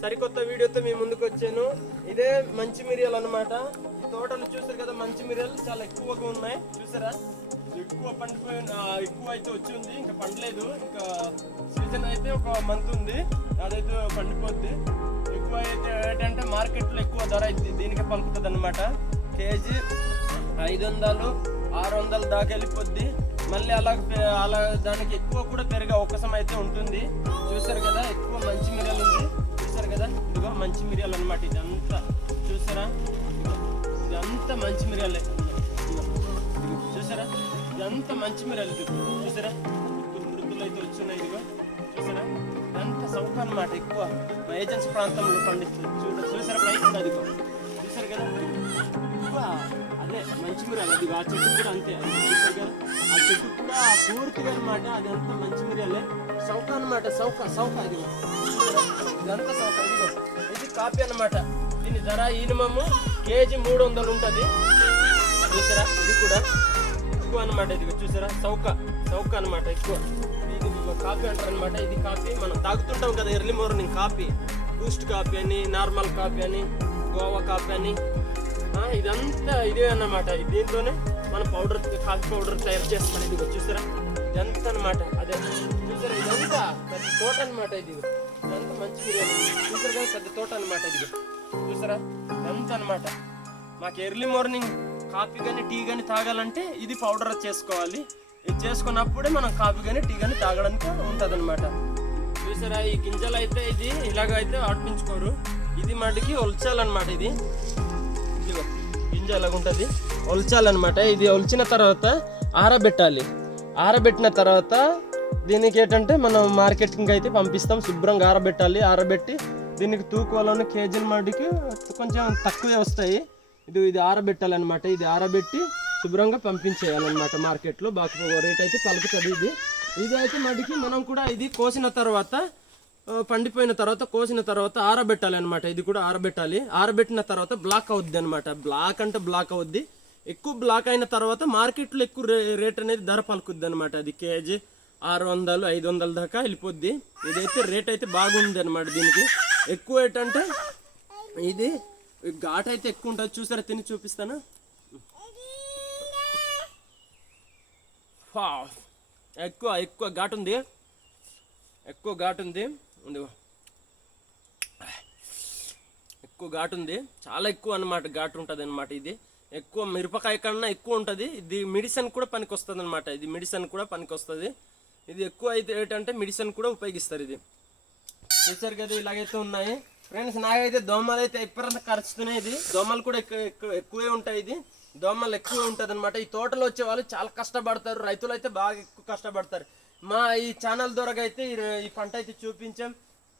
సరికొత్త వీడియోతో మీ ముందుకు వచ్చాను. ఇదే మంచి మిరియాలు అన్నమాట. ఈ తోటలు చూసారు కదా, మంచి మిరియాలు చాలా ఎక్కువగా ఉన్నాయి. చూసారా, ఎక్కువ పండిపోయిన ఎక్కువ అయితే వచ్చింది, ఇంకా పండలేదు. ఇంకా సీజన్ అయితే ఒక మంత్ ఉంది, అదైతే పండిపోద్ది. ఎక్కువ అయితే ఏంటంటే మార్కెట్లో ఎక్కువ ధర అయితే దీనికి పలుకుతుంది అన్నమాట. కేజీ 500 600 దాకా వెళ్ళిపోద్ది. మళ్ళీ అలా దానికి ఎక్కువ కూడా పెరిగే అవకాశం అయితే ఉంటుంది. చూసారు కదా, ఎక్కువ మంచి మిరియాలు ఉంది. చూసారు కదా, ఇదిగో మంచి మిరియాలు అనమాట. ఇదంతా చూసారా, ఇదంతా మంచి మిరియాలే. చూసారా, ఇదంతా మంచి మిరియాలు. చూసారా, మృతులు అయితే వచ్చున్నాయి. ఇదిగో చూసారా, ఇదంతా సౌక అనమాట. ఎక్కువ ఏజెన్సీ ప్రాంతంలో పండిస్తుంది. చూసారా, పైకి అదిగో చూసారు కదా, ఎక్కువ అదే మంచి మిరియాలు. అది ఆ చెట్టు కూడా అంతే. చూసారు కదా, ఆ చెట్టు కూడా పూర్తిగా అనమాట. అదంతా మంచి మిరియాలే. సౌక అనమాట. సౌక ఇది ఇదంతా సౌక. ఇదిగో ఇది కాపీ అనమాట. దీని ధర మినిమమ్ కేజీ 300 ఉంటుంది. చూసారా, ఇది కూడా ఎక్కువ అనమాట. ఇది చూసారా, సౌక అనమాట. ఎక్కువ ఇది కాఫీ అంటారు అనమాట. ఇది కాఫీ మనం తాగుతుంటాం కదా early morning. Coffee, Boost coffee అని, నార్మల్ కాఫీ అని, గోవా కాఫీ అని, ఇదంతా ఇదే అన్నమాట. దీంట్లోనే మనం కాఫీ పౌడర్ తయారు చేస్తాం. ఇది చూసారా, ఇదంతా అనమాట. అదే చూసారా, ఇదంతా పెద్ద తోట అనమాట. ఇదంతా మంచి మిరియాలు. చూసారు కదా, పెద్ద తోట అనమాట. ఇది చూసారా, ఇదంతా అనమాట. మాకు ఎర్లీ మార్నింగ్ కాఫీ కానీ టీ కానీ తాగాలంటే ఇది పౌడర్ చేసుకోవాలి. ఇది చేసుకున్నప్పుడే మనం కాఫీ కానీ టీ కానీ తాగడానికి ఉంటుంది అనమాట. చూసారా, ఈ గింజలు అయితే ఇది ఇలాగైతే ఆడిపించుకోరు. ఇది మటుకి ఒల్చాలన్నమాట. ఇది గింజ ఎలాగుంటుంది, ఒల్చాలన్నమాట. ఇది ఒలిచిన తర్వాత ఆరబెట్టాలి. ఆరబెట్టిన తర్వాత దీనికి ఏంటంటే మనం మార్కెటింగ్ అయితే పంపిస్తాం. శుభ్రంగా ఆరబెట్టాలి. ఆరబెట్టి దీనికి తూకంలోని కేజీల మటుకి కొంచెం తక్కువే వస్తాయి. ఇది ఆరబెట్టాలన్నమాట. ఇది ఆరబెట్టి శుభ్రంగా పంపించేయాలన్నమాట. మార్కెట్లో బాగా రేట్ అయితే పలుకుతుంది. ఇది అయితే మటుకి మనం కూడా ఇది కోసిన తర్వాత, పండిపోయిన తర్వాత, కోసిన తర్వాత ఆరబెట్టాలి అనమాట. ఇది కూడా ఆరబెట్టాలి. ఆరబెట్టిన తర్వాత బ్లాక్ అవుద్ది అనమాట. బ్లాక్ అవుద్ది. ఎక్కువ బ్లాక్ అయిన తర్వాత మార్కెట్లో ఎక్కువ రేట్ అనేది ధర పలుకుద్ది అనమాట. అది కేజీ 600 500 దాకా వెళ్ళిపోద్ది. ఇదైతే రేట్ అయితే బాగుంది అనమాట. దీనికి ఎక్కువ ఏంటంటే ఇది ఘాట్ అయితే ఎక్కువ ఉంటుంది. చూసారా, తిని చూపిస్తాను. ఎక్కువ ఘాటు ఉంది. ఎక్కువ ఘాటు ఉంది. చాలా ఎక్కువ అనమాట. ఘాటు ఉంటుంది అనమాట. ఇది ఎక్కువ మిరపకాయ కన్నా ఎక్కువ ఉంటుంది. ఇది మెడిసిన్ కూడా పనికి వస్తుంది అనమాట. ఇది మెడిసిన్ కూడా పనికి వస్తుంది. ఇది ఎక్కువ అయితే ఏంటంటే మెడిసిన్ కూడా ఉపయోగిస్తారు. ఇది చూసారు కదా, ఇలాగైతే ఉన్నాయి ఫ్రెండ్స్. నాకైతే దోమలు అయితే ఎప్పుడంతా కరుస్తున్నాయి. ఇది దోమలు కూడా ఎక్కువే ఉంటాయి. ఇది దోమలు ఎక్కువ ఉంటుంది అనమాట. ఈ తోటలో వచ్చే వాళ్ళు చాలా కష్టపడతారు. రైతులు అయితే బాగా ఎక్కువ కష్టపడతారు. మా ఈ ఛానల్ ద్వారా అయితే ఈ పంట అయితే చూపించాం.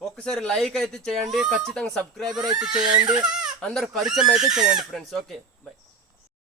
ఒక్కసారి లైక్ అయితే చేయండి, ఖచ్చితంగా సబ్స్క్రైబర్ అయితే చేయండి, అందరు పరిచయం అయితే చేయండి ఫ్రెండ్స్. Okay, bye.